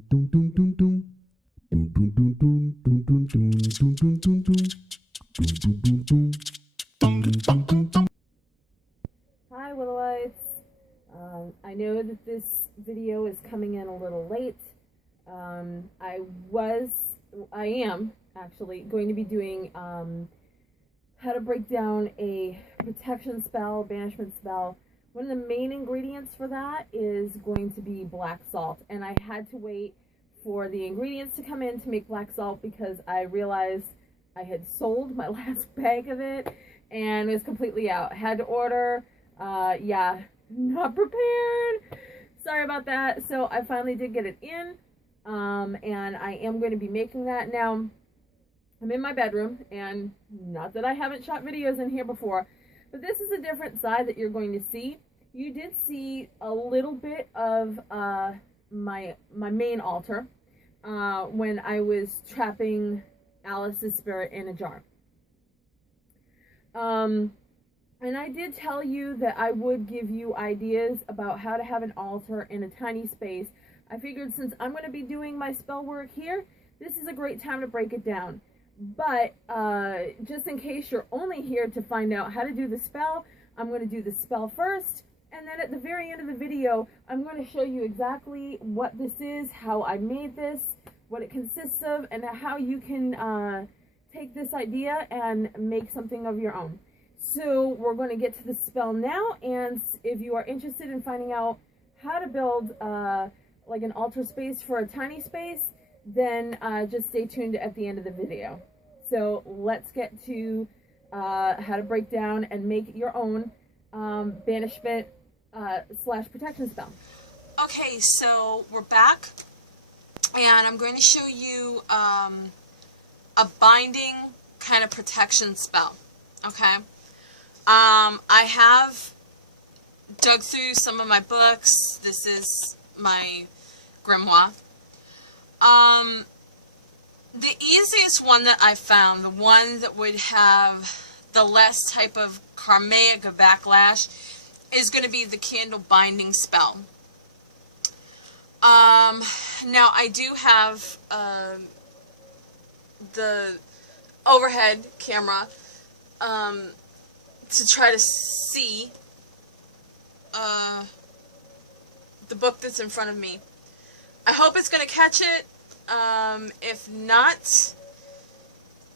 Hi Willowites. I know that this video is coming in a little late. I am actually going to be doing how to break down a protection spell, banishment spell. One of the main ingredients for that is going to be black salt, and I had to wait for the ingredients to come in to make black salt because I realized I had sold my last bag of it and it was completely out. Had to order. Yeah, not prepared. Sorry about that. So I finally did get it in, and I am going to be making that now. I'm in my bedroom, and not that I haven't shot videos in here before, but this is a different side that you're going to see. You did see a little bit of my main altar when I was trapping Alice's spirit in a jar. And I did tell you that I would give you ideas about how to have an altar in a tiny space. I figured since I'm going to be doing my spell work here, this is a great time to break it down. But just in case you're only here to find out how to do the spell, I'm going to do the spell first. And then at the very end of the video, I'm going to show you exactly what this is, how I made this, what it consists of, and how you can take this idea and make something of your own. So we're going to get to the spell now, and if you are interested in finding out how to build like an altar space for a tiny space, then just stay tuned at the end of the video. So let's get to how to break down and make your own banishment / protection spell. Okay, so we're back, and I'm going to show you a binding kind of protection spell. Okay, I have dug through some of my books. This is my grimoire. The easiest one that I found, the one that would have the less type of karmic or backlash, is going to be the candle binding spell. Now I do have the overhead camera to try to see the book that's in front of me. I hope it's going to catch it. If not,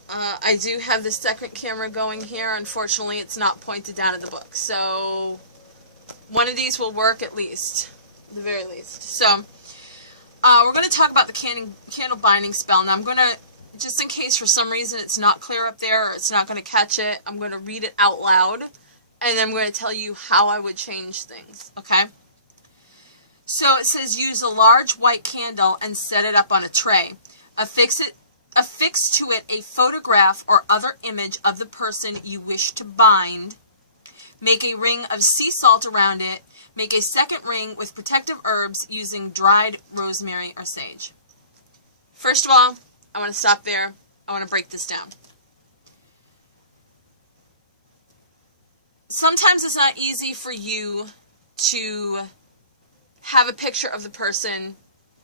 I do have the second camera going here. Unfortunately, it's not pointed down at the book. So one of these will work at least, the very least. So we're going to talk about the candle binding spell. Now I'm going to, just in case for some reason it's not clear up there or it's not going to catch it, I'm going to read it out loud, and then I'm going to tell you how I would change things, okay? So it says, use a large white candle and set it up on a tray. Affix to it a photograph or other image of the person you wish to bind. Make a ring of sea salt around it. Make a second ring with protective herbs using dried rosemary or sage. First of all, I want to stop there. I want to break this down. Sometimes it's not easy for you to have a picture of the person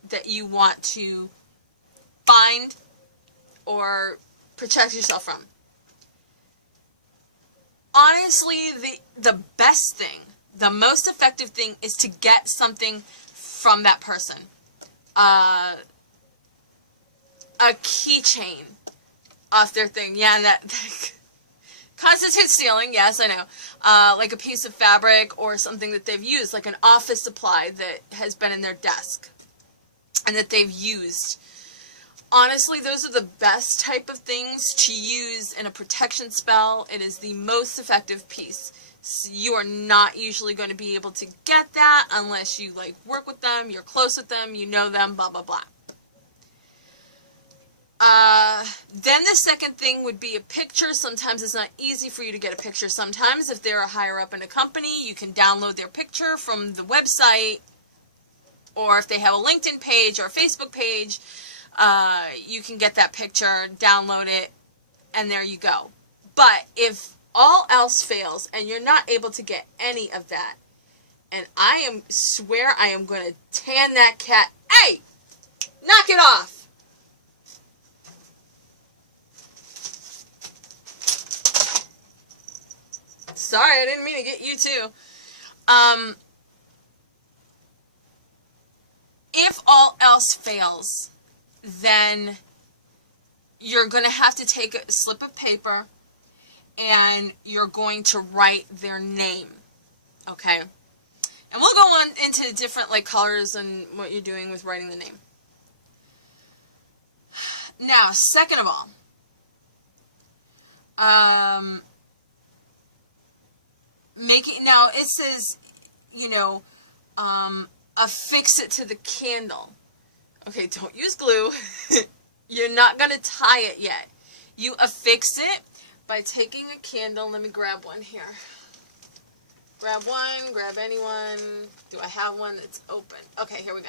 that you want to bind or protect yourself from. Honestly, the best thing, the most effective thing, is to get something from that person. A keychain off their thing. Yeah, that constitutes stealing. Yes, I know. Like a piece of fabric or something that they've used, like an office supply that has been in their desk and that they've used. Honestly, those are the best type of things to use in a protection spell. It is the most effective piece. So you are not usually going to be able to get that unless you like work with them, you're close with them, you know them, blah, blah, blah. Then the second thing would be a picture. Sometimes it's not easy for you to get a picture. Sometimes if they're higher up in a company, you can download their picture from the website, or if they have a LinkedIn page or a Facebook page, you can get that picture, download it, and there you go. But if all else fails and you're not able to get any of that, and swear I am going to tan that cat. Hey! Knock it off. Sorry, I didn't mean to get you too. If all else fails, then you're going to have to take a slip of paper and you're going to write their name. Okay? And we'll go on into different like colors and what you're doing with writing the name. Now, second of all, now it says, affix it to the candle. Okay, don't use glue. You're not going to tie it yet. You affix it by taking a candle. Let me grab one here. Grab one, grab any one. Do I have one that's open? Okay, here we go.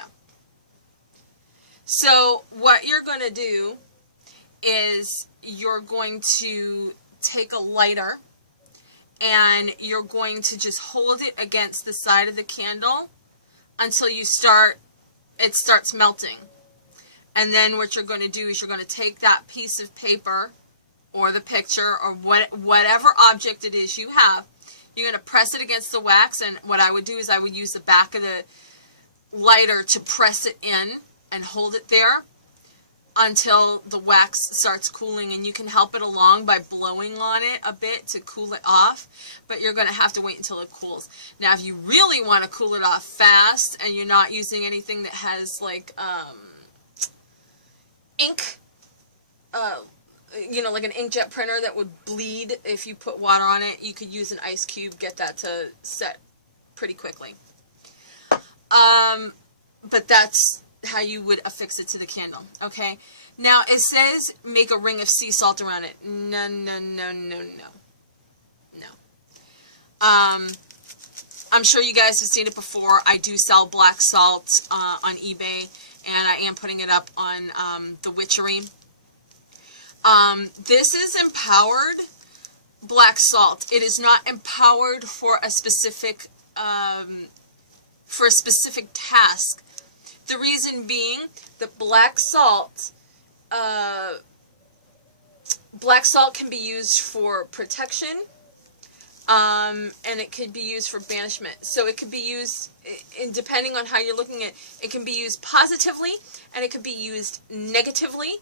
So what you're going to do is you're going to take a lighter and you're going to just hold it against the side of the candle until it starts melting. And then what you're going to do is you're going to take that piece of paper or the picture or whatever object it is you have. You're going to press it against the wax, and what I would do is I would use the back of the lighter to press it in and hold it there until the wax starts cooling, and you can help it along by blowing on it a bit to cool it off, but you're going to have to wait until it cools. Now, if you really want to cool it off fast and you're not using anything that has like ink, like an inkjet printer that would bleed if you put water on it, you could use an ice cube, get that to set pretty quickly. But that's how you would affix it to the candle, okay? Now, it says make a ring of sea salt around it. No. I'm sure you guys have seen it before. I do sell black salt on eBay, and I am putting it up on the Witchery. This is empowered black salt. It is not empowered for a specific task. The reason being that black salt can be used for protection, and it could be used for banishment. So it could be used, depending on how you're looking at it, it can be used positively and it could be used negatively.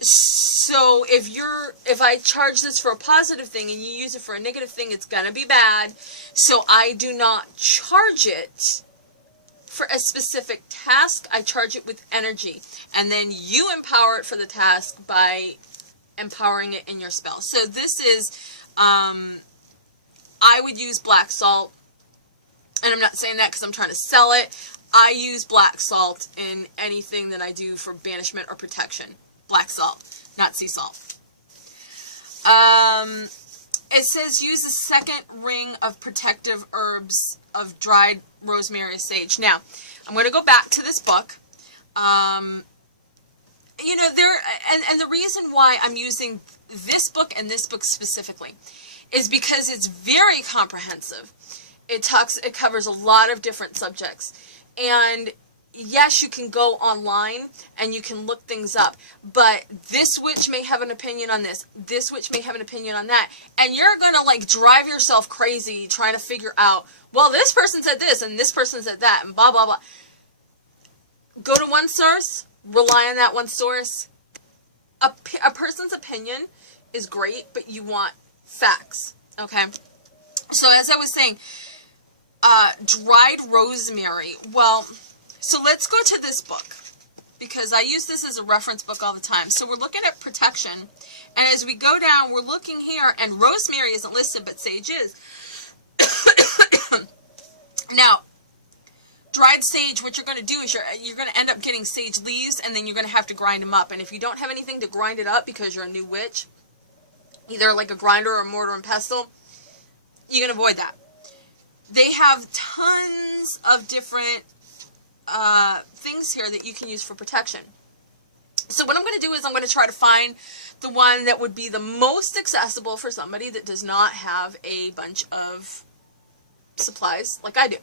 So if I charge this for a positive thing and you use it for a negative thing, it's gonna be bad. So I do not charge it for a specific task. I charge it with energy, and then you empower it for the task by empowering it in your spell. So this is, I would use black salt, and I'm not saying that because I'm trying to sell it. I use black salt in anything that I do for banishment or protection. Black salt, not sea salt. It says use a second ring of protective herbs of dried rosemary or sage. Now, I'm going to go back to this book. And the reason why I'm using this book and this book specifically is because it's very comprehensive. It covers a lot of different subjects. And yes, you can go online and you can look things up, but this witch may have an opinion on this. This witch may have an opinion on that. And you're going to like drive yourself crazy trying to figure out, well, this person said this and this person said that and blah, blah, blah. Go to one source, rely on that one source. A person's opinion is great, but you want facts, okay? So as I was saying, dried rosemary. Well, so let's go to this book, because I use this as a reference book all the time. So we're looking at protection, and as we go down, we're looking here, and rosemary isn't listed, but sage is. Now, dried sage, what you're going to do is you're going to end up getting sage leaves, and then you're going to have to grind them up. And if you don't have anything to grind it up because you're a new witch, either like a grinder or a mortar and pestle, you can avoid that. They have tons of different things here that you can use for protection. So what I'm going to do is I'm going to try to find the one that would be the most accessible for somebody that does not have a bunch of supplies like I do.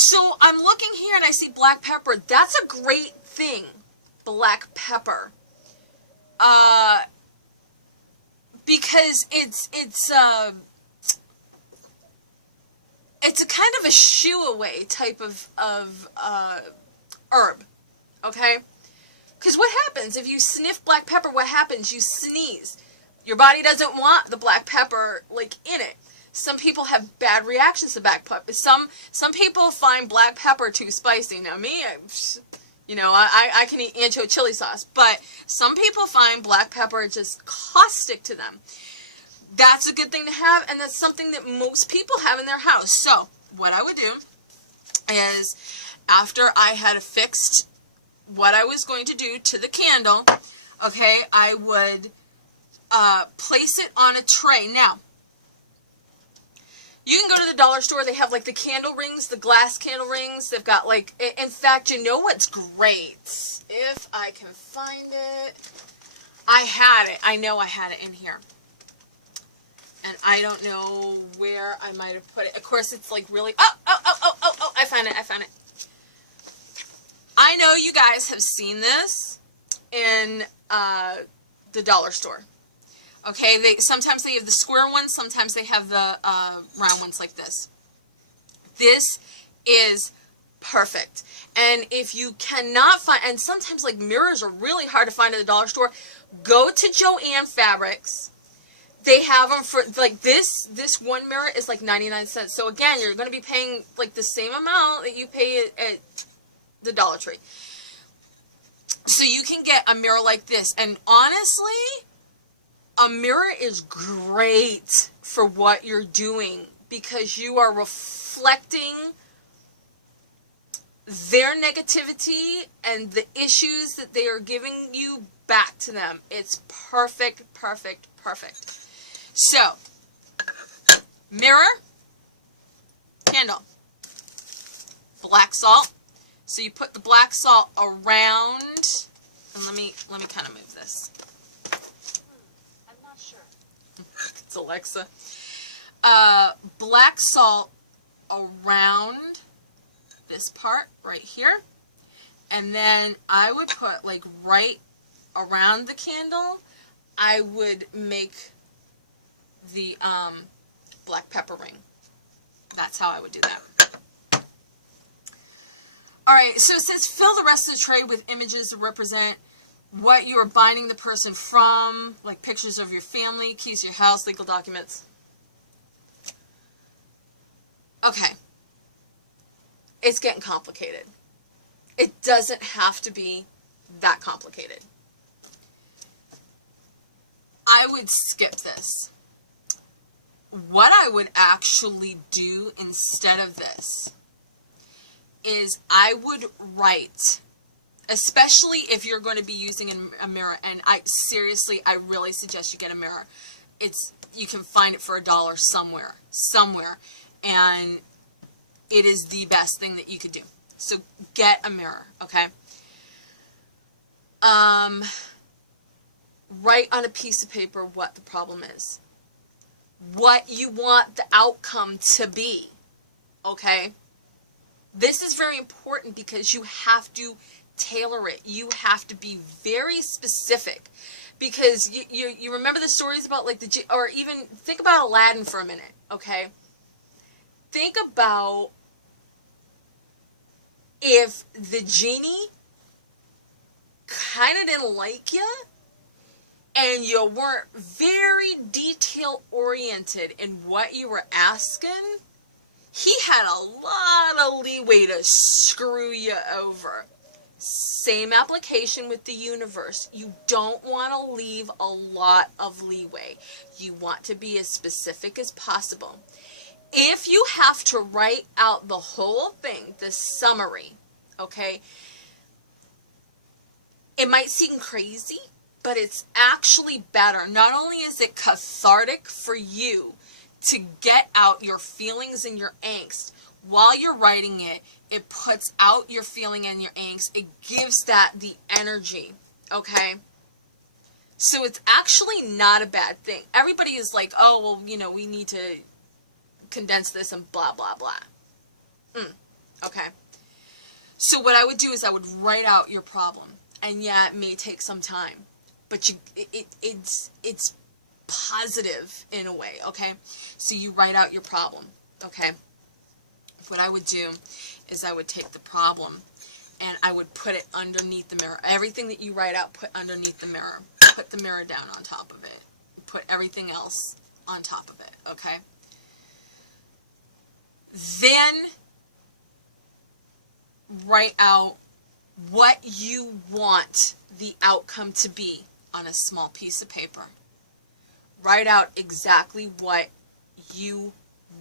So I'm looking here and I see black pepper. That's a great thing, black pepper. Because it's a kind of a shoo away type of herb, okay? Because what happens if you sniff black pepper? What happens? You sneeze. Your body doesn't want the black pepper like in it. Some people have bad reactions to black pepper. Some people find black pepper too spicy. Now me, I can eat ancho chili sauce, but some people find black pepper just caustic to them. That's a good thing to have, and that's something that most people have in their house. So what I would do is, after I had fixed what I was going to do to the candle, okay, I would place it on a tray. Now, you can go to the dollar store. They have like the candle rings, the glass candle rings. They've got like, in fact, you know what's great? If I can find it. I had it. I know I had it in here. And I don't know where I might have put it. Of course, it's like really, oh, I found it. I know you guys have seen this in the dollar store. Okay, sometimes they have the square ones, sometimes they have the round ones like this. This is perfect. And if you cannot find, and sometimes like mirrors are really hard to find at the dollar store, go to Joann Fabrics. They have them for, like, this one mirror is like 99 cents. So again, you're going to be paying like the same amount that you pay at the Dollar Tree. So you can get a mirror like this. And honestly, a mirror is great for what you're doing because you are reflecting their negativity and the issues that they are giving you back to them. It's perfect. So, mirror, candle, black salt. So you put the black salt around, and let me kind of move this. I'm not sure. It's Alexa. Black salt around this part right here, and then I would put like right around the candle. I would make the black pepper ring. That's how I would do that. Alright, so it says fill the rest of the tray with images that represent what you are binding the person from, like pictures of your family, keys to your house, legal documents. Okay. It's getting complicated. It doesn't have to be that complicated. I would skip this. What I would actually do instead of this is I would write, especially if you're going to be using a mirror, and I really suggest you get a mirror. You can find it for $1 somewhere, and it is the best thing that you could do. So get a mirror, okay? Write on a piece of paper what the problem is. What you want the outcome to be, okay? This is very important because you have to tailor it. You have to be very specific because you remember the stories about like or even think about Aladdin for a minute, okay? Think about if the genie kind of didn't like you, and you weren't very detail-oriented in what you were asking, he had a lot of leeway to screw you over. Same application with the universe. You don't want to leave a lot of leeway. You want to be as specific as possible. If you have to write out the whole thing, the summary, okay, it might seem crazy, but it's actually better. Not only is it cathartic for you to get out your feelings and your angst while you're writing it, it puts out your feeling and your angst. It gives that the energy, okay? So it's actually not a bad thing. Everybody is like, oh, well, we need to condense this and blah, blah, blah. Okay? So what I would do is I would write out your problem. And yeah, it may take some time, but it's positive in a way, okay? So you write out your problem, okay? What I would do is I would take the problem and I would put it underneath the mirror. Everything that you write out, put underneath the mirror. Put the mirror down on top of it. Put everything else on top of it, okay? Then write out what you want the outcome to be on a small piece of paper. Write out exactly what you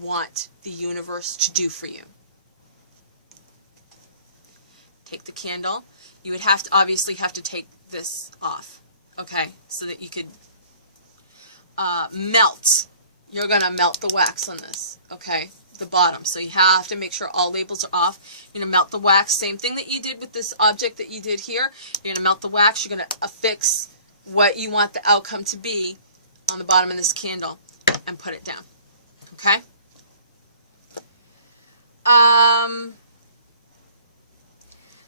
want the universe to do for you. Take the candle. You would have to obviously have to take this off, okay, so that you could melt. You're going to melt the wax on this, okay, the bottom. So you have to make sure all labels are off. You're going to melt the wax, same thing that you did with this object that you did here. You're going to melt the wax. You're going to affix what you want the outcome to be on the bottom of this candle and put it down, okay?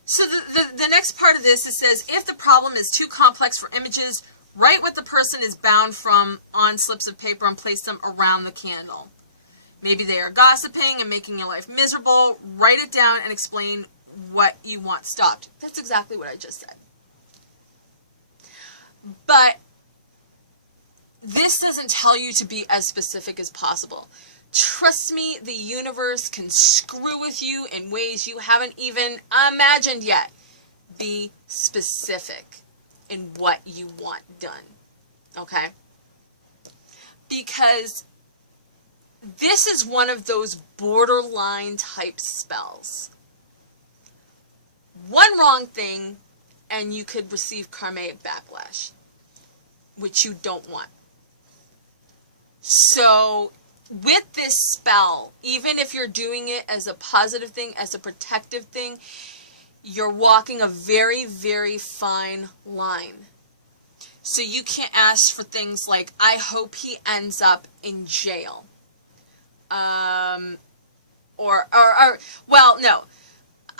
So the next part of this, it says, if the problem is too complex for images, write what the person is bound from on slips of paper and place them around the candle. Maybe they are gossiping and making your life miserable. Write it down and explain what you want stopped. That's exactly what I just said. But this doesn't tell you to be as specific as possible. Trust me, the universe can screw with you in ways you haven't even imagined yet. Be specific in what you want done, okay? Because this is one of those borderline type spells. One wrong thing and you could receive karmic backlash, which you don't want. So with this spell, even if you're doing it as a positive thing, as a protective thing, you're walking a very, very fine line. So you can't ask for things like, I hope he ends up in jail. Well, no.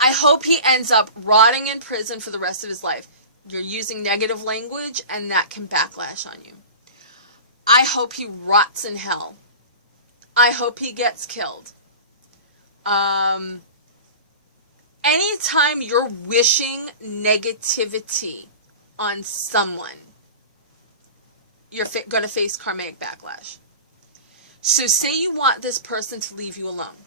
I hope he ends up rotting in prison for the rest of his life. You're using negative language, and that can backlash on you. I hope he rots in hell. I hope he gets killed. Anytime you're wishing negativity on someone, you're going to face karmic backlash. So say you want this person to leave you alone.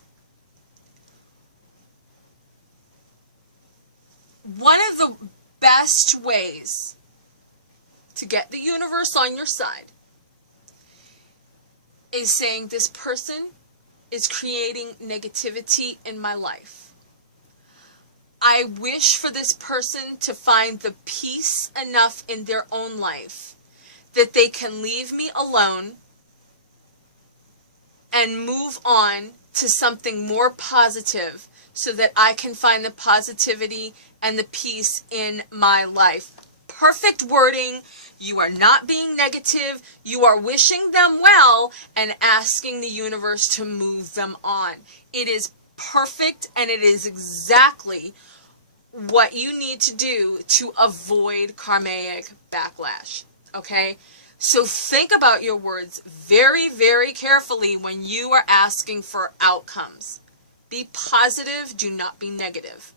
One of the best ways to get the universe on your side is saying, this person is creating negativity in my life. I wish for this person to find the peace enough in their own life that they can leave me alone and move on to something more positive so that I can find the positivity and the peace in my life. Perfect wording. You are not being negative. You are wishing them well and asking the universe to move them on. It is perfect, and it is exactly what you need to do to avoid karmic backlash. Okay? So think about your words very, very carefully when you are asking for outcomes. Be positive. Do not be negative.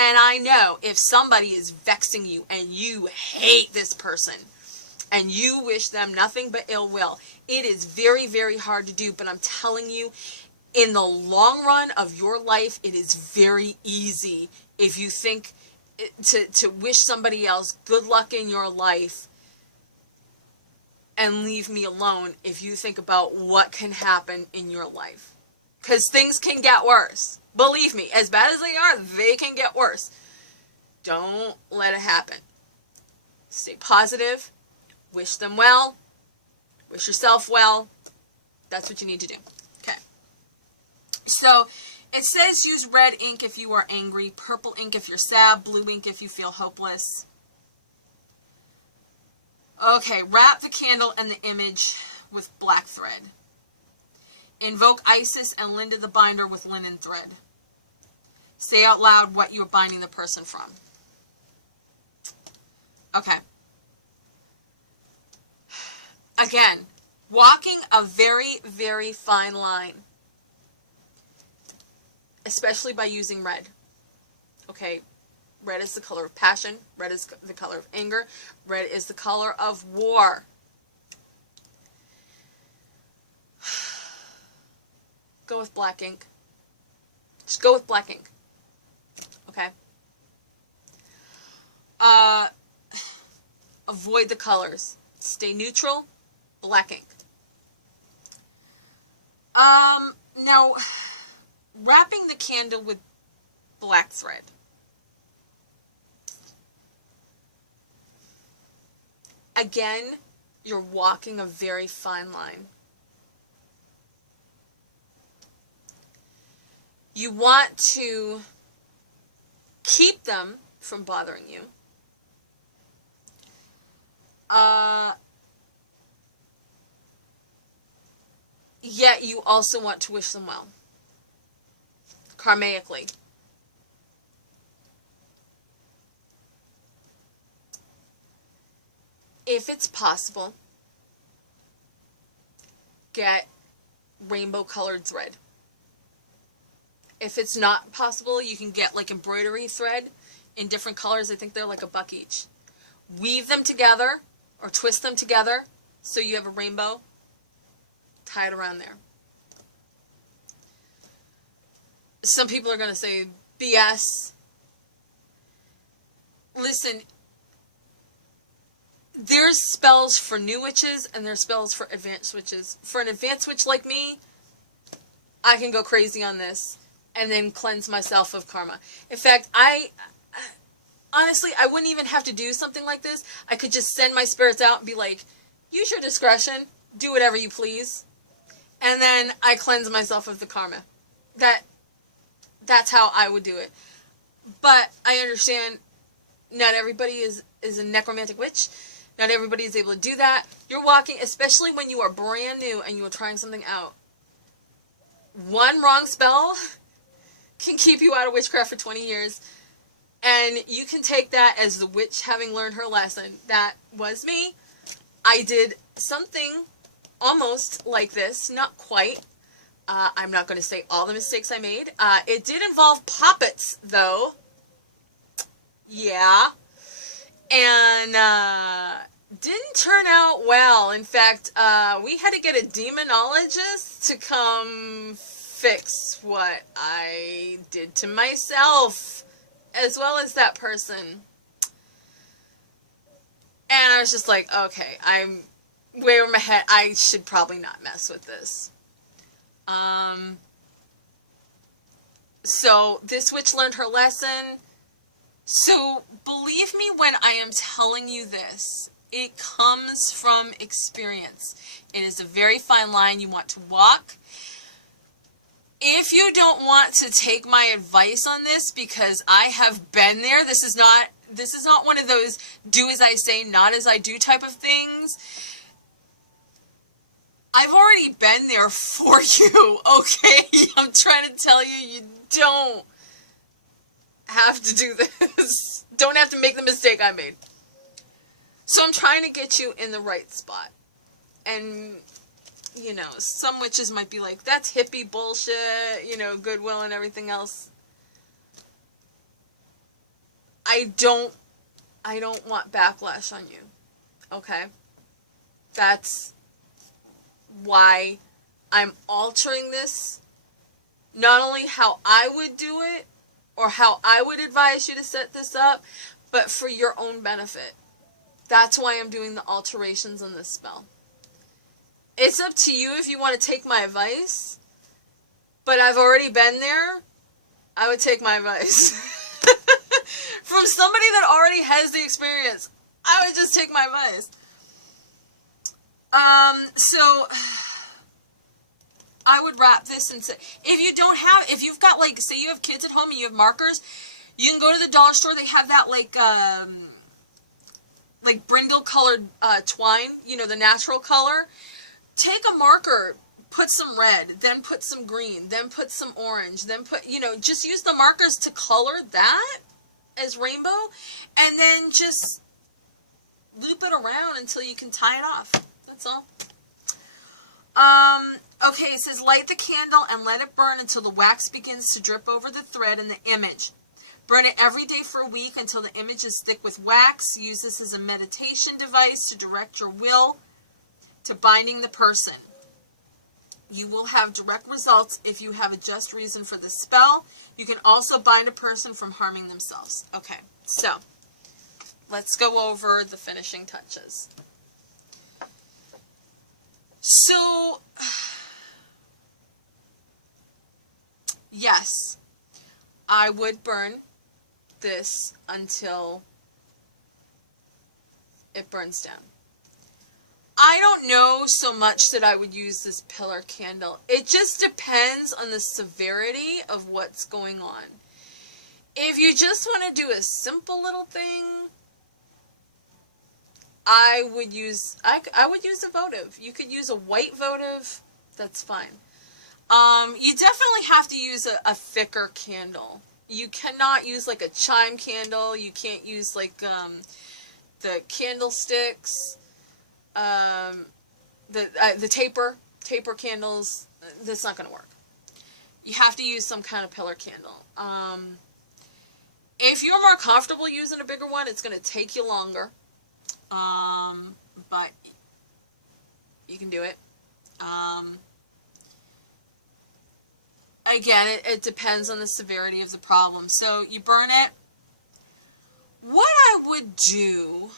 And I know if somebody is vexing you and you hate this person and you wish them nothing but ill will, it is very, very hard to do. But I'm telling you, in the long run of your life, it is very easy if you think to wish somebody else good luck in your life and leave me alone if you think about what can happen in your life. Because things can get worse. Believe me, as bad as they are, they can get worse. Don't let it happen. Stay positive. Wish them well. Wish yourself well. That's what you need to do. Okay. So, it says use red ink if you are angry, purple ink if you're sad, blue ink if you feel hopeless. Okay, wrap the candle and the image with black thread. Invoke Isis and Linda the binder with linen thread. Say out loud what you are binding the person from. Okay. Again, walking a very, very fine line, especially by using red. Okay, red is the color of passion. Red is the color of anger. Red is the color of war. Go with black ink. Just go with black ink. Okay? Avoid the colors. Stay neutral. Black ink. Now, wrapping the candle with black thread. Again, you're walking a very fine line. You want to keep them from bothering you. Yet you also want to wish them well. Karmaically. If it's possible, get rainbow colored thread. If it's not possible, you can get like embroidery thread in different colors. I think they're like $1 each. Weave them together or twist them together so you have a rainbow. Tie it around there. Some people are going to say BS. Listen, there's spells for new witches and there's spells for advanced witches. For an advanced witch like me, I can go crazy on this and then cleanse myself of karma. In fact, honestly, I wouldn't even have to do something like this. I could just send my spirits out and be like, use your discretion, do whatever you please. And then I cleanse myself of the karma. That's how I would do it. But I understand not everybody is a necromantic witch. Not everybody is able to do that. You're walking, especially when you are brand new and you are trying something out. One wrong spell can keep you out of witchcraft for 20 years. And you can take that as the witch having learned her lesson. That was me. I did something almost like this. Not quite. I'm not going to say all the mistakes I made. It did involve puppets, though. Yeah. And didn't turn out well. In fact, we had to get a demonologist to come fix what I did to myself, as well as that person. And I was just like, okay, I'm way over my head. I should probably not mess with this. So this witch learned her lesson. So believe me when I am telling you this. It comes from experience. It is a very fine line you want to walk. If you don't want to take my advice on this, because I have been there, this is not one of those do as I say, not as I do type of things. I've already been there for you, okay? I'm trying to tell you, you don't have to do this. Don't have to make the mistake I made. So I'm trying to get you in the right spot. And, you know, some witches might be like, that's hippie bullshit, you know, Goodwill and everything else. I don't want backlash on you, okay? That's why I'm altering this. Not only how I would do it, or how I would advise you to set this up, but for your own benefit. That's why I'm doing the alterations on this spell. It's up to you if you want to take my advice, but I've already been there. I would take my advice. From somebody that already has the experience, I would just take my advice. So I would wrap this and say, if you've got, like, say you have kids at home and you have markers, you can go to the dollar store. They have that, like brindle colored twine, you know, the natural color. Take a marker, put some red, then put some green, then put some orange, then put, you know, just use the markers to color that as rainbow, and then just loop it around until you can tie it off. That's all. Okay, it says light the candle and let it burn until the wax begins to drip over the thread in the image. Burn it every day for a week until the image is thick with wax. Use this as a meditation device to direct your will to binding the person. You will have direct results if you have a just reason for the spell. You can also bind a person from harming themselves. Okay, so let's go over the finishing touches. So, yes, I would burn this until it burns down. I don't know so much that I would use this pillar candle. It just depends on the severity of what's going on. If you just want to do a simple little thing, I would use a votive. You could use a white votive. That's fine. You definitely have to use a thicker candle. You cannot use like a chime candle. You can't use like the candlesticks, the taper candles. That's not going to work. You have to use some kind of pillar candle. If you're more comfortable using a bigger one, it's going to take you longer. But you can do it. Again, it depends on the severity of the problem. So you burn it. What I would do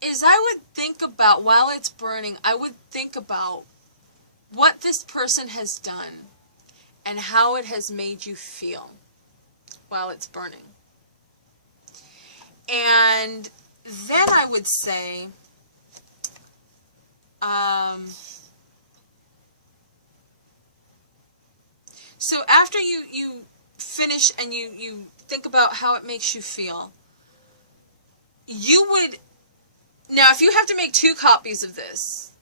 is I would think about, while it's burning, I would think about what this person has done and how it has made you feel while it's burning. And then I would say, so after you finish and you think about how it makes you feel, you would, now if you have to make 2 copies of this,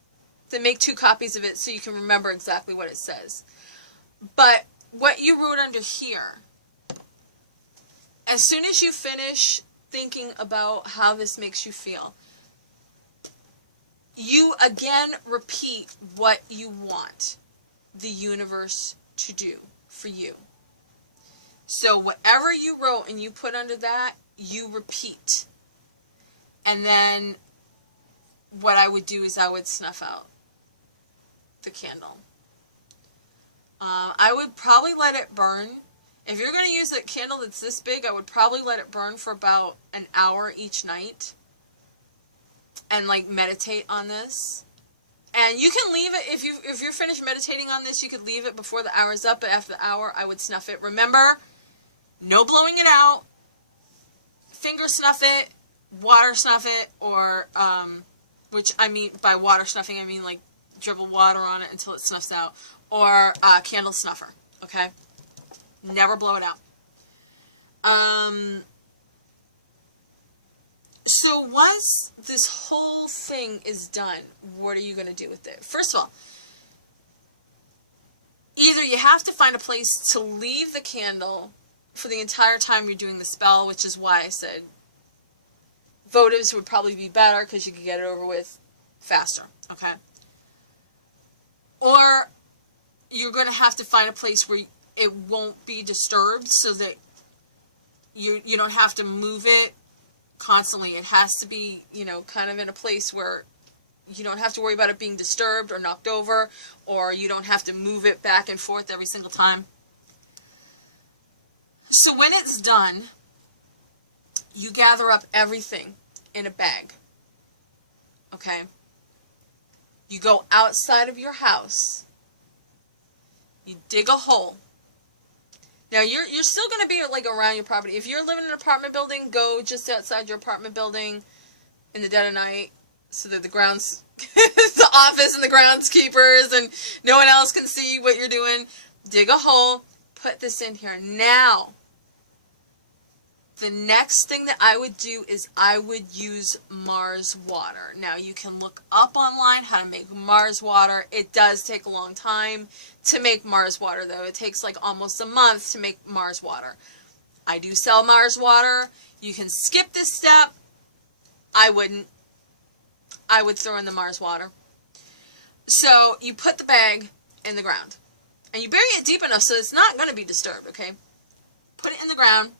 then make 2 copies of it so you can remember exactly what it says. But what you wrote under here, as soon as you finish thinking about how this makes you feel, you again repeat what you want the universe to do for you. So whatever you wrote and you put under that, you repeat. And then what I would do is I would snuff out the candle. I would probably let it burn. If you're going to use a candle that's this big, I would probably let it burn for about an hour each night and like meditate on this. And you can leave it, if you're finished meditating on this, you could leave it before the hour's up, but after the hour, I would snuff it. Remember, no blowing it out, finger snuff it, water snuff it, or, which I mean, by water snuffing, I mean like dribble water on it until it snuffs out, or candle snuffer, okay? Never blow it out. So once this whole thing is done, what are you going to do with it? First of all, either you have to find a place to leave the candle for the entire time you're doing the spell, which is why I said votives would probably be better because you could get it over with faster, okay? Or you're going to have to find a place where it won't be disturbed so that you don't have to move it constantly. It has to be, you know, kind of in a place where you don't have to worry about it being disturbed or knocked over, or you don't have to move it back and forth every single time. So when it's done, you gather up everything in a bag, okay? You go outside of your house, you dig a hole. Now, you're still going to be, like, around your property. If you're living in an apartment building, go just outside your apartment building in the dead of night so that the grounds, the office and the groundskeepers and no one else can see what you're doing. Dig a hole. Put this in here. Now, The next thing that I would do is I would use Mars water. Now you can look up online how to make Mars water. It does take a long time to make Mars water though. It takes like almost a month to make Mars water. I do sell Mars water. You can skip this step. I wouldn't. I would throw in the Mars water. So you put the bag in the ground. And you bury it deep enough so it's not going to be disturbed, okay? Put it in the ground.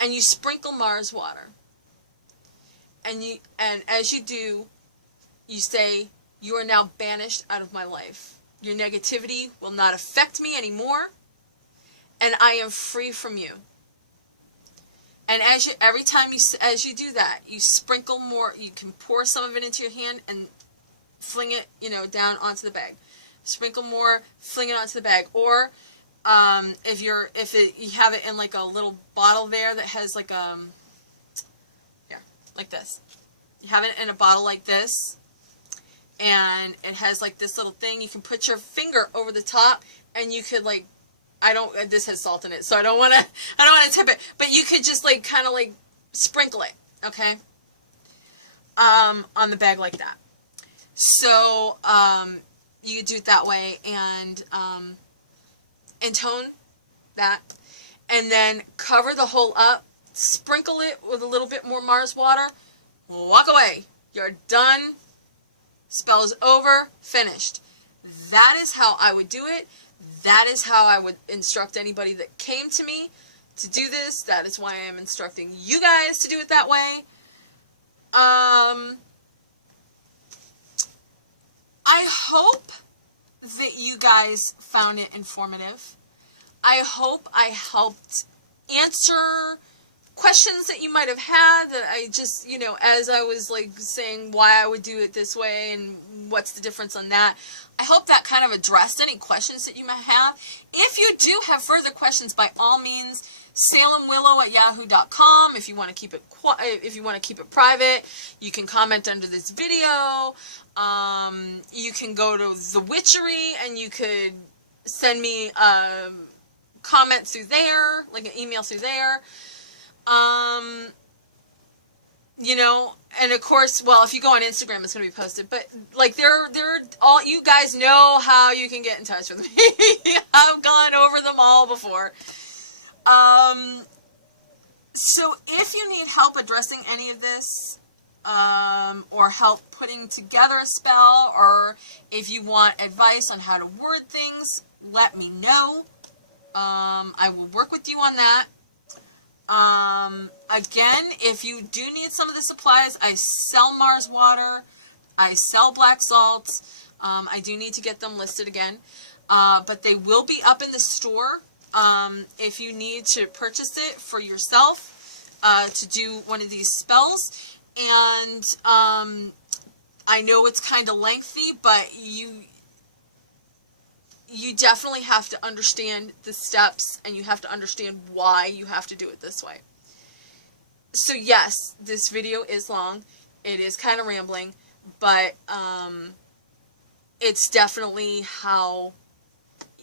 And you sprinkle Mars water. And as you do, you say, you are now banished out of my life. Your negativity will not affect me anymore. And I am free from you. And every time as you do that, you sprinkle more. You can pour some of it into your hand and fling it, down onto the bag. Sprinkle more, fling it onto the bag. Or if you have it in like a little bottle there that has like like this. You have it in a bottle like this, and it has like this little thing. You can put your finger over the top, and you could like, this has salt in it, so I don't want to tip it, but you could just like kind of like sprinkle it, okay, on the bag like that. So you could do it that way, and intone that, and then cover the hole up, sprinkle it with a little bit more Mars water, walk away. You're done. Spell is over, finished. That is how I would do it. That is how I would instruct anybody that came to me to do this. That is why I am instructing you guys to do it that way. I hope that you guys found it informative. I hope I helped answer questions that you might have had, that I just, as I was like saying why I would do it this way and what's the difference on that. I hope that kind of addressed any questions that you might have. If you do have further questions, by all means, salemwillow@yahoo.com. If you want to keep it private, you can comment under this video. You can go to the Witchery and you could send me a comment through there, like an email through there. And of course, well, if you go on Instagram, it's going to be posted, but like all you guys know how you can get in touch with me. I've gone over them all before. So if you need help addressing any of this, or help putting together a spell, or if you want advice on how to word things, let me know. I will work with you on that. Again, if you do need some of the supplies, I sell Mars water, I sell black salt. I do need to get them listed again, but they will be up in the store. If you need to purchase it for yourself, to do one of these spells. And, I know it's kind of lengthy, but you definitely have to understand the steps, and you have to understand why you have to do it this way. So yes, this video is long. It is kind of rambling, but it's definitely how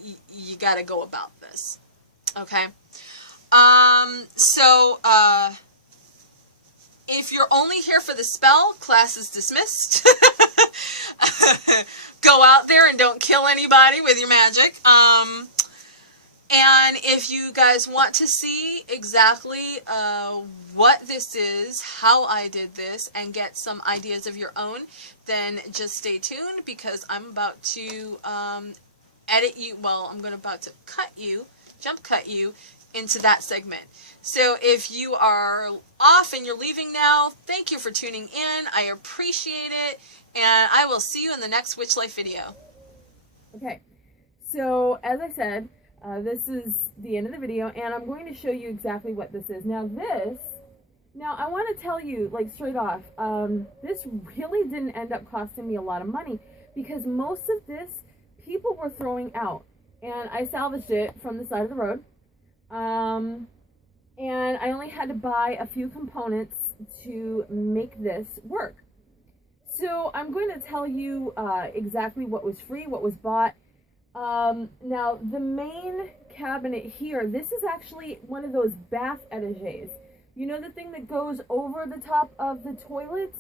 you got to go about this. Okay? If you're only here for the spell, class is dismissed. Go out there and don't kill anybody with your magic. And if you guys want to see exactly what this is, how I did this, and get some ideas of your own, then just stay tuned, because I'm about to edit you, well, I'm about to jump cut you into that segment. So if you are off and you're leaving now, thank you for tuning in. I appreciate it, and I will see you in the next Witch Life video. Okay, so as I said, this is the end of the video, and I'm going to show you exactly what this is. Now I want to tell you, like, straight off, this really didn't end up costing me a lot of money, because most of this people were throwing out, and I salvaged it from the side of the road. And I only had to buy a few components to make this work. So I'm going to tell you exactly what was free, what was bought. Now, the main cabinet here, this is actually one of those bath etagers. You know the thing that goes over the top of the toilet?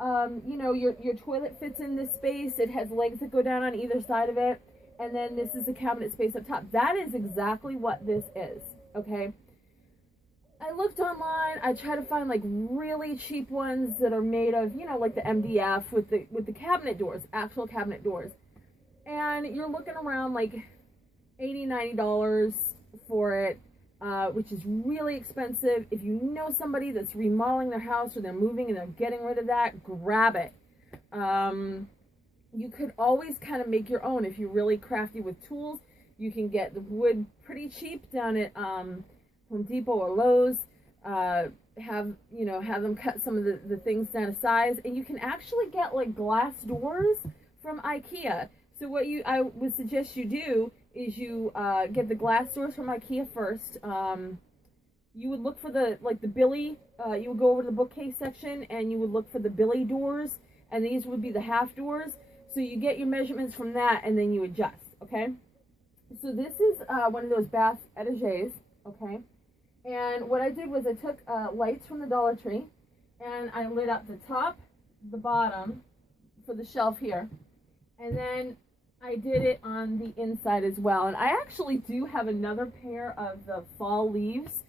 You know, your toilet fits in this space. It has legs that go down on either side of it. And then this is the cabinet space up top. That is exactly what this is, okay? I looked online. I tried to find like really cheap ones that are made of, you know, like the MDF with the cabinet doors, actual cabinet doors. And you're looking around like $80, $90 for it, which is really expensive. If you know somebody that's remodeling their house or they're moving and they're getting rid of that, grab it. You could always kind of make your own if you're really crafty with tools. You can get the wood pretty cheap down at Home Depot or Lowe's. Have them cut some of the things down to size, and you can actually get like glass doors from IKEA. So what I would suggest you do is you get the glass doors from IKEA first. You would look for the Billy. You would go over to the bookcase section and you would look for the Billy doors, and these would be the half doors. So you get your measurements from that, and then you adjust. Okay. So this is one of those bath etagers. Okay. And what I did was I took lights from the Dollar Tree, and I lit up the top, the bottom for the shelf here, and then I did it on the inside as well. And I actually do have another pair of the fall leaves.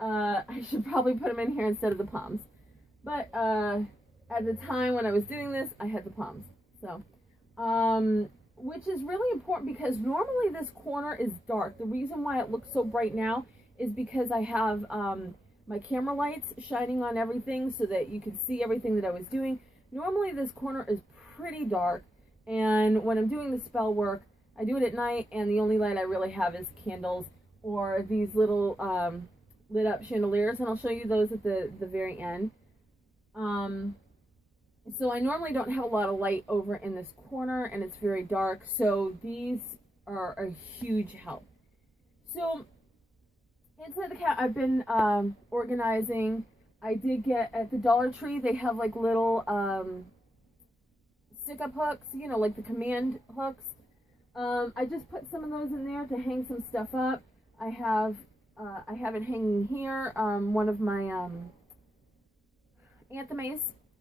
I should probably put them in here instead of the palms. But at the time when I was doing this, I had the palms. So, which is really important because normally this corner is dark. The reason why it looks so bright now is because I have my camera lights shining on everything so that you can see everything that I was doing. Normally this corner is pretty dark, and when I'm doing the spell work, I do it at night, and the only light I really have is candles or these little lit up chandeliers, and I'll show you those at the very end. So I normally don't have a lot of light over in this corner, and it's very dark, so these are a huge help. So inside the cat, I've been organizing. I did get at the Dollar Tree, they have like little stick-up hooks, you know, like the command hooks. I just put some of those in there to hang some stuff up. I have it hanging here. One of my anthemes,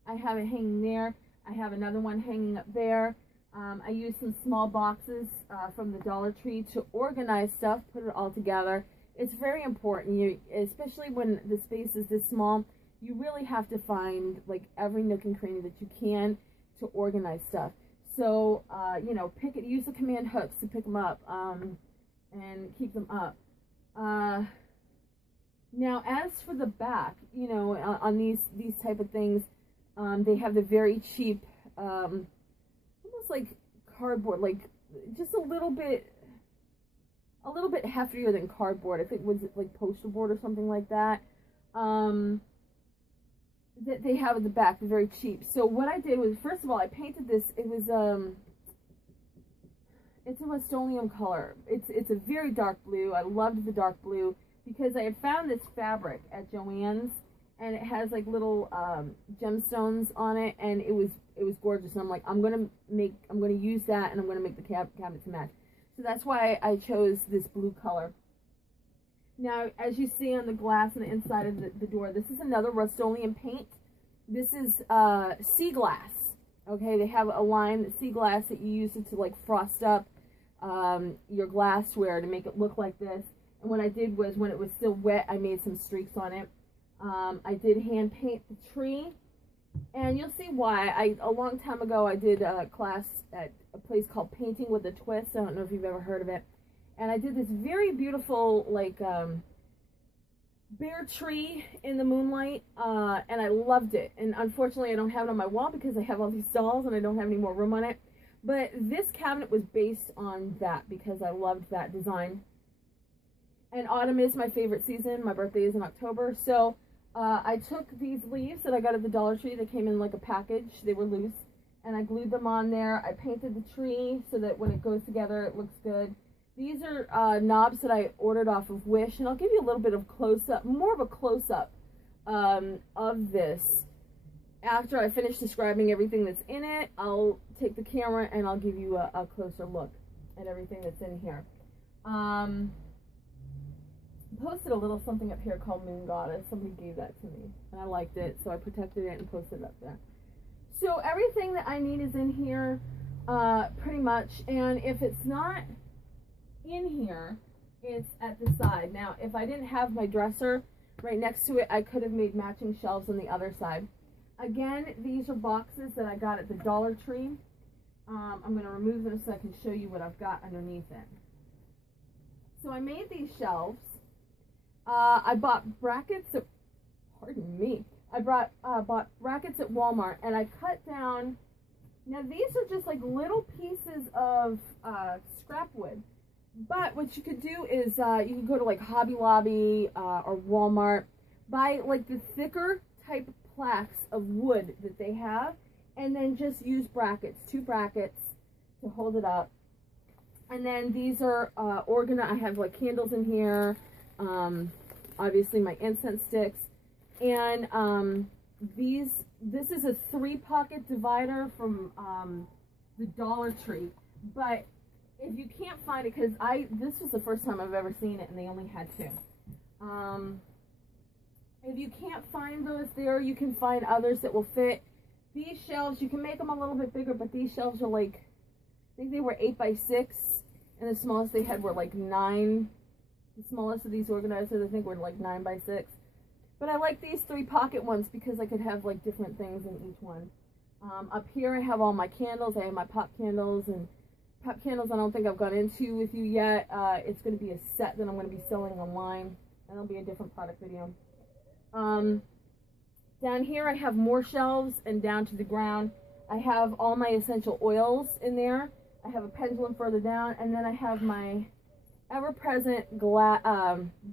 I have it hanging there. I have another one hanging up there. I used some small boxes from the Dollar Tree to organize stuff, put it all together. It's very important, especially when the space is this small, you really have to find like every nook and cranny that you can to organize stuff. So, you know, use the command hooks to pick them up and keep them up. Now, as for the back, you know, on these type of things, they have the very cheap, almost like cardboard, like just a little bit heftier than cardboard. I think was it like poster board or something like that. That they have at the back. They're very cheap. So what I did was, first of all, I painted this. It was it's a Rust-Oleum color. It's a very dark blue. I loved the dark blue because I had found this fabric at Joann's, and it has like little gemstones on it, and it was gorgeous. And I'm like, I'm gonna use that, and I'm gonna make the cabinet to match. So that's why I chose this blue color. Now, as you see on the glass on the inside of the door, this is another Rust-Oleum paint. This is sea glass. Okay, they have a line of sea glass that you use it to like frost up your glassware to make it look like this. And what I did was, when it was still wet, I made some streaks on it. I did hand paint the tree, and you'll see why. A long time ago, I did a class at a place called Painting with a Twist. I don't know if you've ever heard of it. And I did this very beautiful, like, bare tree in the moonlight, and I loved it. And unfortunately, I don't have it on my wall because I have all these dolls and I don't have any more room on it. But this cabinet was based on that because I loved that design. And autumn is my favorite season. My birthday is in October. So I took these leaves that I got at the Dollar Tree. They came in like a package. They were loose. And I glued them on there. I painted the tree so that when it goes together, it looks good. These are knobs that I ordered off of Wish, and I'll give you a little bit of close-up, more of a close-up of this. After I finish describing everything that's in it, I'll take the camera and I'll give you a closer look at everything that's in here. posted a little something up here called Moon Goddess. Somebody gave that to me, and I liked it, so I protected it and posted it up there. So everything that I need is in here, pretty much, and if it's not in here, it's at the side. Now, if I didn't have my dresser right next to it, I could have made matching shelves on the other side. Again, these are boxes that I got at the Dollar Tree. I'm going to remove them so I can show you what I've got underneath it. So I made these shelves. I bought brackets at, pardon me, I bought brackets at Walmart, and I cut down, now these are just like little pieces of scrap wood. But what you could do is you could go to like Hobby Lobby or Walmart, buy like the thicker type plaques of wood that they have, and then just use brackets, 2 brackets to hold it up. And then these are organized. I have like candles in here, obviously my incense sticks, and this is a 3-pocket divider from the Dollar Tree. But if you can't find it, because this was the first time I've ever seen it, and they only had 2. If you can't find those there, you can find others that will fit. These shelves, you can make them a little bit bigger, but these shelves are like, I think they were 8 by 6, and the smallest they had were like 9. The smallest of these organizers, I think, were like 9 by 6. But I like these 3-pocket ones because I could have like different things in each one. Up here I have all my candles. I have my pop candles, and pop candles I don't think I've gone into with you yet. It's going to be a set that I'm going to be selling online. That'll be a different product video. Down here I have more shelves, and down to the ground I have all my essential oils in there. I have a pendulum further down, and then I have my ever-present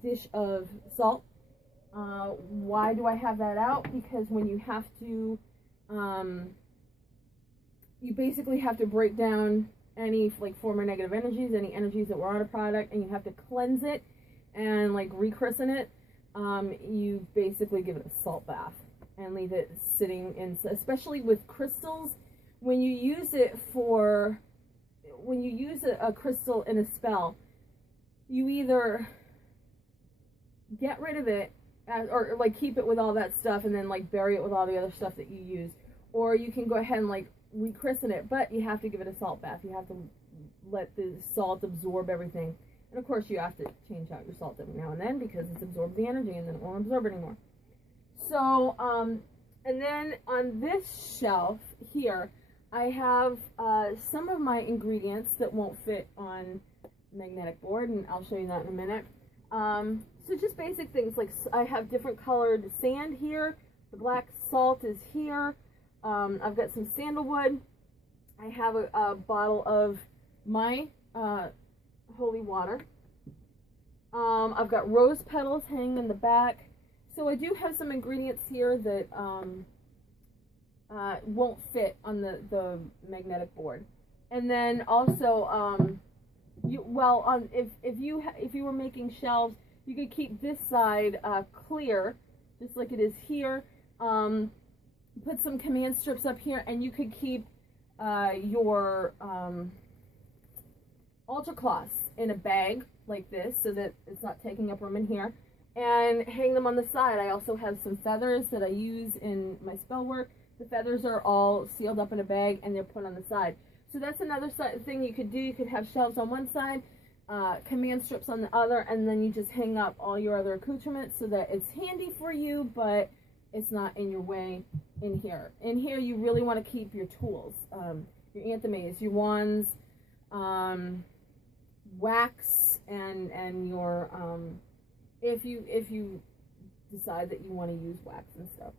dish of salt. Why do I have that out? Because when you have to, you basically have to break down any like form or negative energies, any energies that were on a product, and you have to cleanse it and like rechristen it. You basically give it a salt bath and leave it sitting in, especially with crystals. When you use it for, when you use a crystal in a spell, you either get rid of it or like keep it with all that stuff and then like bury it with all the other stuff that you use, or you can go ahead and like rechristen it, but you have to give it a salt bath. You have to let the salt absorb everything. And of course you have to change out your salt every now and then because it's absorbed the energy and then it won't absorb it anymore. So, and then on this shelf here, I have some of my ingredients that won't fit on magnetic board, and I'll show you that in a minute. So just basic things, like I have different colored sand here. The black salt is here. I've got some sandalwood. I have a bottle of my holy water. I've got rose petals hanging in the back. So I do have some ingredients here that won't fit on the magnetic board. And then also, if you were making shelves, you could keep this side clear, just like it is here. Put some command strips up here, and you could keep your altar cloths in a bag like this so that it's not taking up room in here, and hang them on the side. I also have some feathers that I use in my spell work. The feathers are all sealed up in a bag and they're put on the side. So that's another thing you could do. You could have shelves on one side, command strips on the other, and then you just hang up all your other accoutrements so that it's handy for you, but it's not in your way in here. In here you really want to keep your tools, your anthimaze, your wands, wax, and your if you decide that you want to use wax and stuff.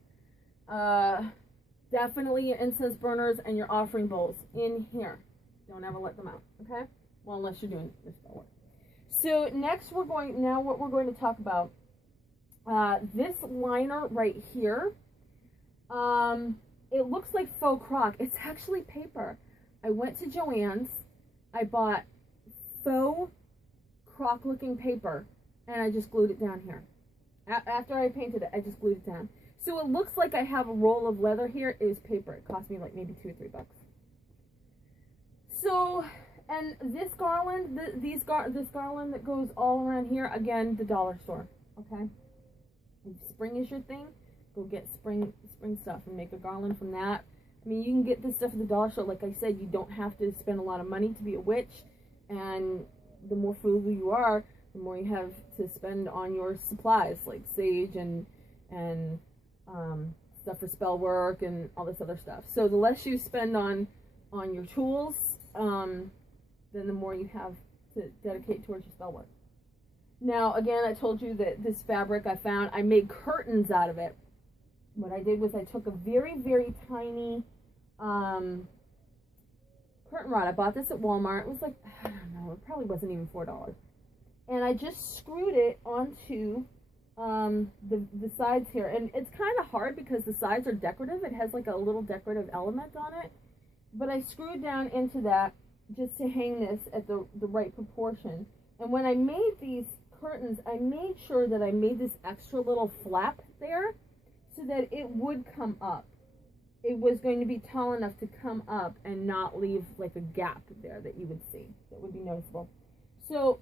Definitely your incense burners and your offering bowls in here. Don't ever let them out, okay? Well, unless you're doing your spell work. So next what we're going to talk about, this liner right here. It looks like faux croc. It's actually paper. I went to Joann's. I bought faux croc looking paper, and I just glued it down here. After I painted it, I just glued it down. So it looks like I have a roll of leather here. It is paper. It cost me like maybe $2 or $3. So And this garland, this garland that goes all around here, again, the dollar store. Okay. If spring is your thing, go get spring stuff and make a garland from that. I mean, you can get this stuff at the dollar store. Like I said, you don't have to spend a lot of money to be a witch, and the more frugal you are, the more you have to spend on your supplies, like sage and stuff for spell work and all this other stuff. So the less you spend on your tools, then the more you have to dedicate towards your spell work. Now, again, I told you that this fabric I found, I made curtains out of it. What I did was I took a very, very tiny curtain rod. I bought this at Walmart. It was like, I don't know, it probably wasn't even $4. And I just screwed it onto the sides here. And it's kind of hard because the sides are decorative. It has like a little decorative element on it. But I screwed down into that just to hang this at the right proportion. And when I made these curtains, I made sure that I made this extra little flap there so that it would come up. It was going to be tall enough to come up and not leave like a gap there that you would see, that would be noticeable. So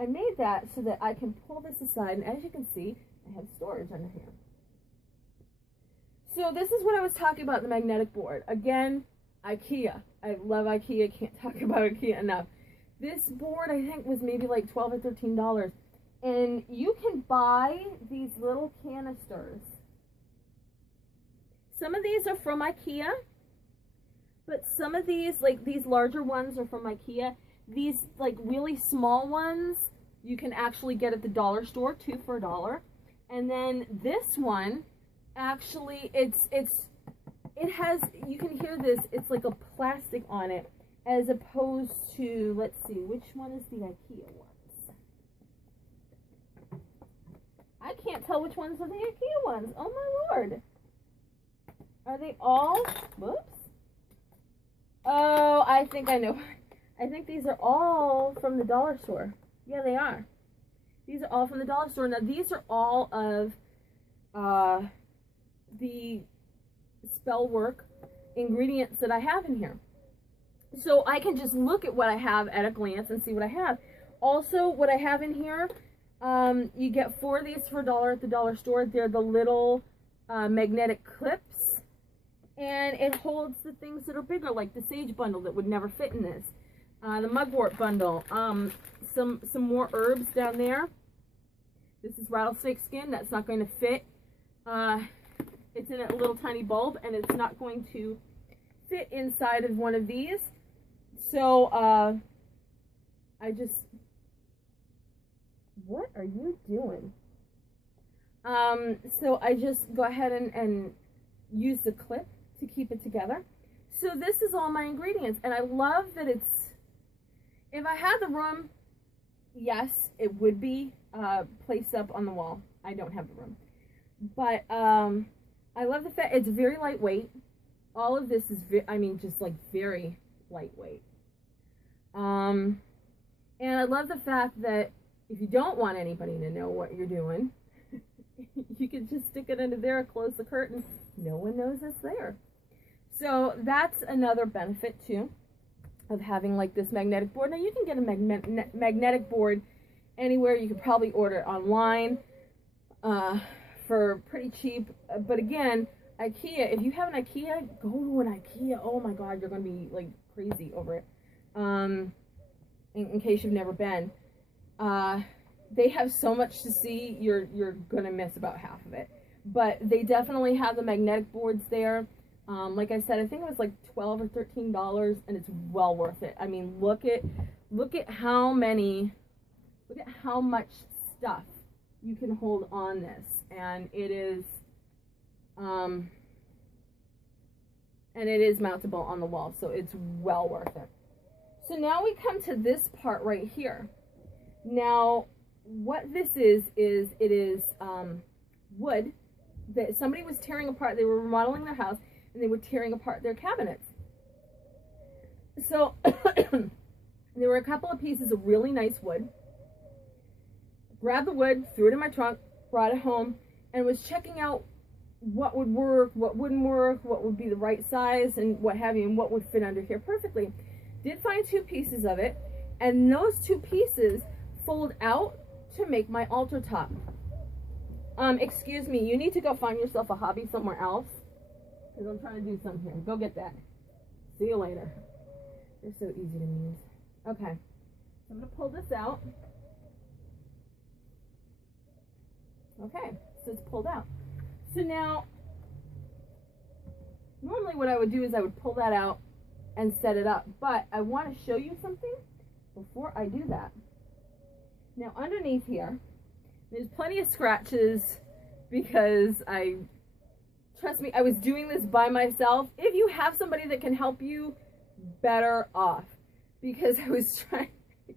I made that so that I can pull this aside, and as you can see, I have storage under here. So this is what I was talking about, the magnetic board. Again, IKEA. I love IKEA. Can't talk about IKEA enough. This board, I think, was maybe like $12 or $13. And you can buy these little canisters. Some of these are from IKEA, but some of these, like these larger ones, are from IKEA. These like really small ones, you can actually get at the dollar store, 2 for $1. And then this one, actually, it has, you can hear this, it's like a plastic on it, as opposed to, let's see, which one is the IKEA ones? I can't tell which ones are the IKEA ones. Oh my Lord. Are they all? Whoops. Oh, I think I know. I think these are all from the dollar store. Yeah, they are. These are all from the dollar store. Now, these are all of the spell work ingredients that I have in here. So I can just look at what I have at a glance and see what I have. Also, what I have in here, you get 4 of these for $1 at the dollar store. They're the little magnetic clips. And it holds the things that are bigger, like the sage bundle that would never fit in this. The mugwort bundle. Some more herbs down there. This is rattlesnake skin. That's not going to fit. It's in a little tiny bulb, and it's not going to fit inside of one of these. So, I just... What are you doing? So I just go ahead and use the clip to keep it together. So this is all my ingredients, and I love that it's, if I had the room, yes, it would be placed up on the wall. I don't have the room. But I love the fact it's very lightweight. All of this is, I mean, just like very lightweight. And I love the fact that if you don't want anybody to know what you're doing, you can just stick it under there, close the curtain. No one knows it's there. So that's another benefit too of having like this magnetic board. Now you can get a magnetic board anywhere. You can probably order it online for pretty cheap. But again, IKEA, if you have an IKEA, go to an IKEA. Oh my God, you're going to be like crazy over it. In case you've never been. They have so much to see, you're going to miss about half of it. But they definitely have the magnetic boards there. Like I said, I think it was like $12 or $13, and it's well worth it. I mean, look at how much stuff you can hold on this, and it is mountable on the wall, so it's well worth it. So now we come to this part right here. Now, what this is it is wood that somebody was tearing apart. They were remodeling their house, and they were tearing apart their cabinets. So there were a couple of pieces of really nice wood. Grabbed the wood, threw it in my trunk, brought it home, and was checking out what would work, what wouldn't work, what would be the right size, and what have you, and what would fit under here perfectly. did find 2 pieces of it, and those 2 pieces fold out to make my altar top. Excuse me, you need to go find yourself a hobby somewhere else, because I'm trying to do something here. Go get that. See you later. They're so easy to use. Okay, I'm going to pull this out. Okay, so it's pulled out. So now, normally what I would do is I would pull that out and set it up, but I want to show you something before I do that. Now underneath here, there's plenty of scratches because trust me, I was doing this by myself. If you have somebody that can help you, better off, because I was trying,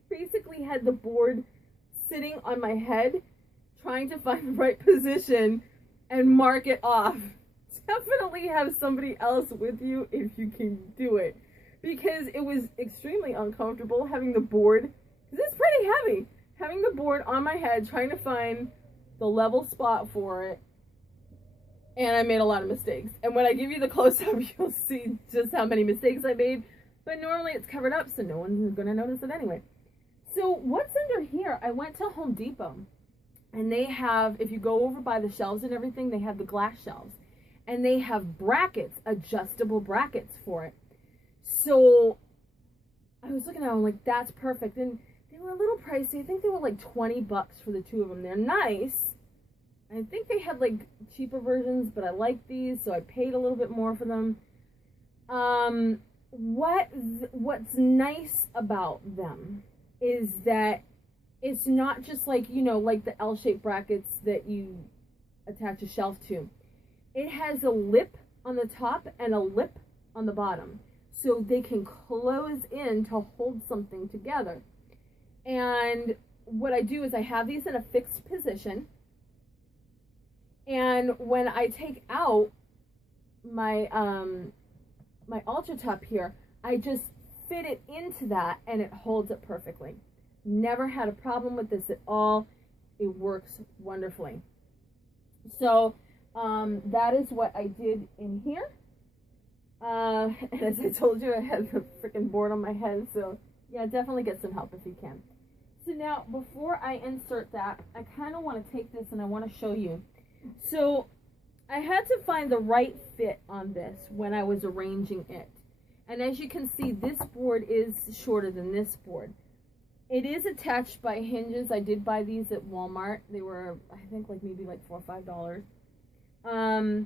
basically had the board sitting on my head, trying to find the right position and mark it off. Definitely have somebody else with you if you can do it, because it was extremely uncomfortable having the board, because it's pretty heavy, having the board on my head, trying to find the level spot for it. And I made a lot of mistakes. And when I give you the close-up, you'll see just how many mistakes I made. But normally it's covered up, so no one's going to notice it anyway. So what's under here? I went to Home Depot. And they have, if you go over by the shelves and everything, they have the glass shelves. And they have brackets, adjustable brackets for it. So I was looking at them like, that's perfect. And they were a little pricey. I think they were like 20 bucks for the 2 of them. They're nice. I think they had like cheaper versions, but I like these, so I paid a little bit more for them. What's nice about them is that it's not just like, you know, like the L-shaped brackets that you attach a shelf to. It has a lip on the top and a lip on the bottom, so they can close in to hold something together. And what I do is I have these in a fixed position. And when I take out my my altar top here, I just fit it into that and it holds it perfectly. Never had a problem with this at all. It works wonderfully. So that is what I did in here. And as I told you, I had the freaking board on my head. So yeah, definitely get some help if you can. So now, before I insert that, I kind of want to take this and I want to show you. So I had to find the right fit on this when I was arranging it. And as you can see, this board is shorter than this board. It is attached by hinges. I did buy these at Walmart. They were, I think, like maybe like $4 or $5.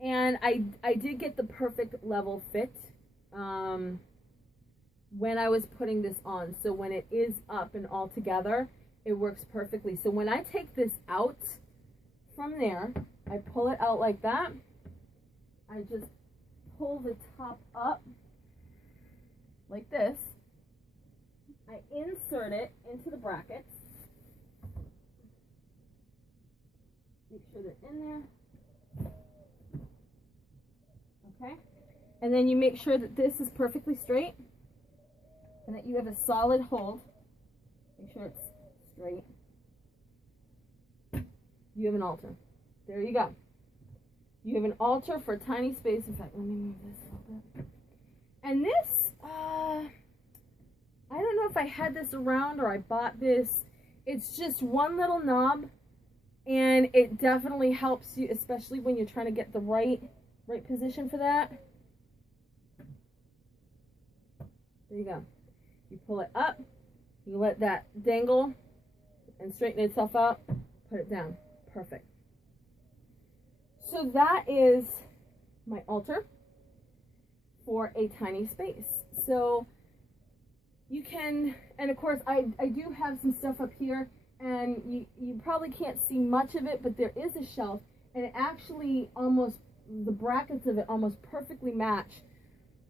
And I did get the perfect level fit when I was putting this on. So when it is up and all together, it works perfectly. So when I take this out from there, I pull it out like that. I just pull the top up like this. I insert it into the brackets. Make sure they're in there. Okay. And then you make sure that this is perfectly straight and that you have a solid hold. Make sure it's straight. You have an altar. There you go. You have an altar for a tiny space. In fact, let me move this a little bit. And this, I don't know if I had this around or I bought this. It's just one little knob, and it definitely helps you, especially when you're trying to get the right position for that. There you go. You pull it up, you let that dangle and straighten itself out, put it down. Perfect. So that is my altar for a tiny space. So you can, and of course I do have some stuff up here, and you probably can't see much of it, but there is a shelf, and it actually almost, the brackets of it almost perfectly match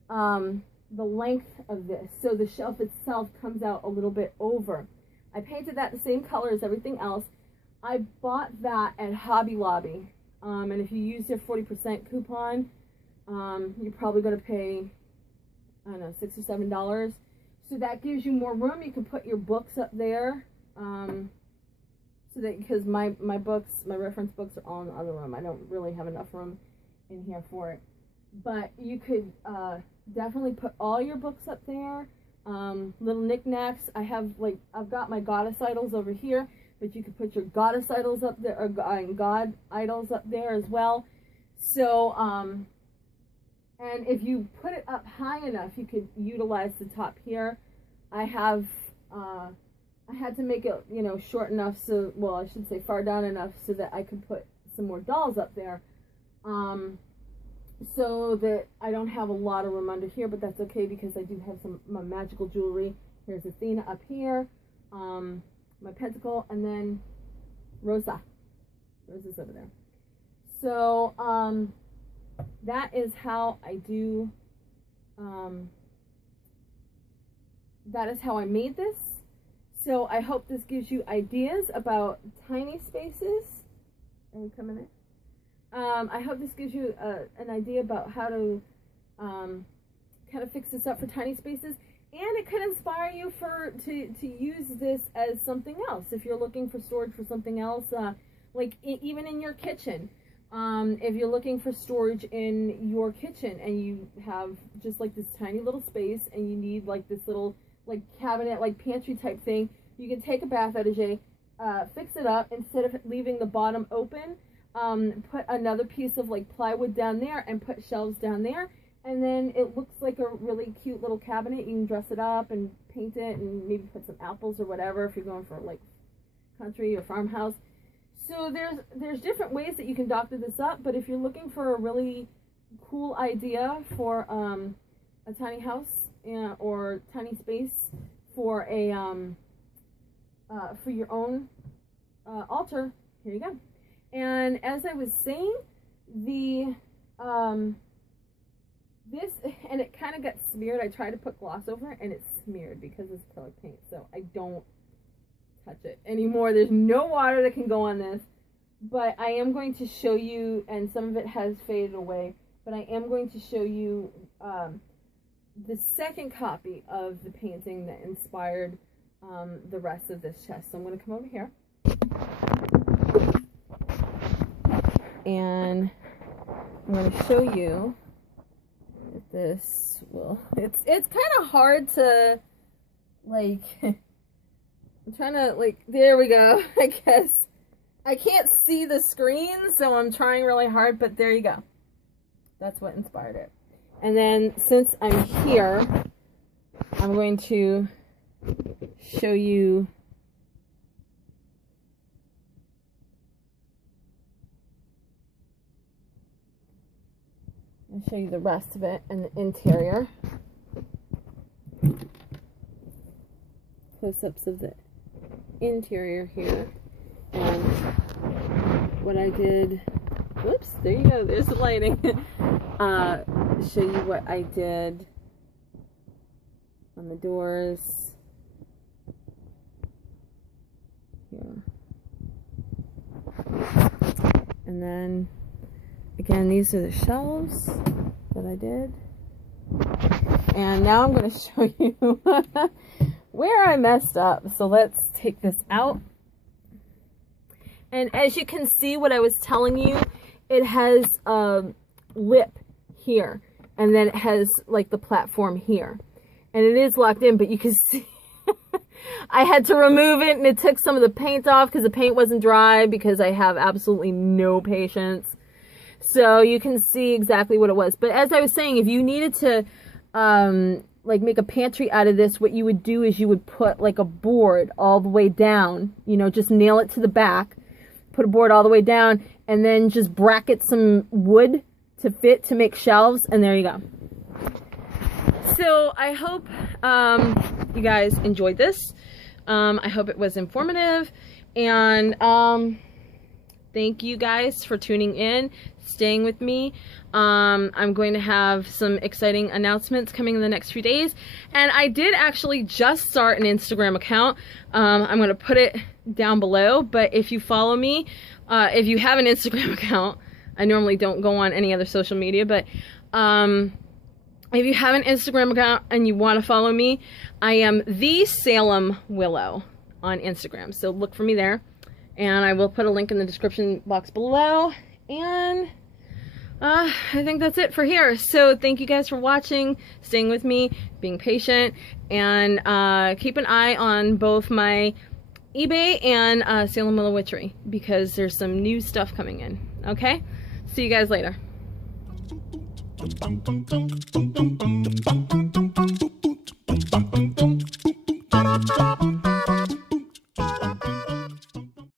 the length of this. So the shelf itself comes out a little bit over. I painted that the same color as everything else. I bought that at Hobby Lobby, and if you use their 40% coupon, you're probably going to pay, I don't know, $6 or $7. So that gives you more room. You can put your books up there, so that, because my books, my reference books are all in the other room. I don't really have enough room in here for it. but you could definitely put all your books up there. Little knickknacks. I've got my goddess idols over here, but you could put your goddess idols up there, or god idols up there as well. So, and if you put it up high enough, you could utilize the top here. I had to make it, you know, short enough so, well, I should say far down enough so that I could put some more dolls up there. So that I don't have a lot of room under here, but that's okay because I do have my magical jewelry. Here's Athena up here, my pentacle, and then Rosa's over there. So that is how I do, that is how I made this. So I hope this gives you ideas about tiny spaces. Are we coming in? I hope this gives you an idea about how to kind of fix this up for tiny spaces, and it could inspire you to use this as something else if you're looking for storage for something else, like even in your kitchen. If you're looking for storage in your kitchen and you have just like this tiny little space and you need like this little like cabinet, like pantry type thing, you can take a bath etagere, fix it up, instead of leaving the bottom open. Put another piece of like plywood down there and put shelves down there, and then it looks like a really cute little cabinet. You can dress it up and paint it and maybe put some apples or whatever if you're going for like country or farmhouse. So there's different ways that you can doctor this up, but if you're looking for a really cool idea for a tiny house or tiny space for a for your own altar, here you go. And as I was saying, this, and it kind of got smeared. I tried to put gloss over it, and it's smeared because it's acrylic paint, so I don't touch it anymore. There's no water that can go on this, but I am going to show you, and some of it has faded away, but I am going to show you the second copy of the painting that inspired the rest of this chest. So I'm going to come over here. And I'm going to show you if this will, it's kind of hard to, like, I'm trying to, like, there we go, I guess. I can't see the screen, so I'm trying really hard, but there you go. That's what inspired it. And then, since I'm here, I'm going to show you I'll show you the rest of it and the interior. Close-ups of the interior here. And what I did, whoops, there you go, there's the lighting. Show you what I did on the doors. Here. And then again, these are the shelves that I did. And now I'm going to show you where I messed up. So let's take this out. And as you can see, what I was telling you, it has a lip here. And then it has like the platform here. And it is locked in, but you can see I had to remove it, and it took some of the paint off because the paint wasn't dry, because I have absolutely no patience. So you can see exactly what it was. But as I was saying, if you needed to like make a pantry out of this, what you would do is you would put like a board all the way down, you know, just nail it to the back, put a board all the way down, and then just bracket some wood to fit to make shelves, and there you go. So I hope you guys enjoyed this. I hope it was informative, and thank you guys for tuning in, staying with me. I'm going to have some exciting announcements coming in the next few days, and I did actually just start an Instagram account. I'm going to put it down below, but if you follow me, if you have an Instagram account, I normally don't go on any other social media, but if you have an Instagram account and you want to follow me, I am the Salem Willow on Instagram, so look for me there. And I will put a link in the description box below. And I think that's it for here. So thank you guys for watching, staying with me, being patient, and keep an eye on both my eBay and Salem Willow Witchery, because there's some new stuff coming in. Okay? See you guys later.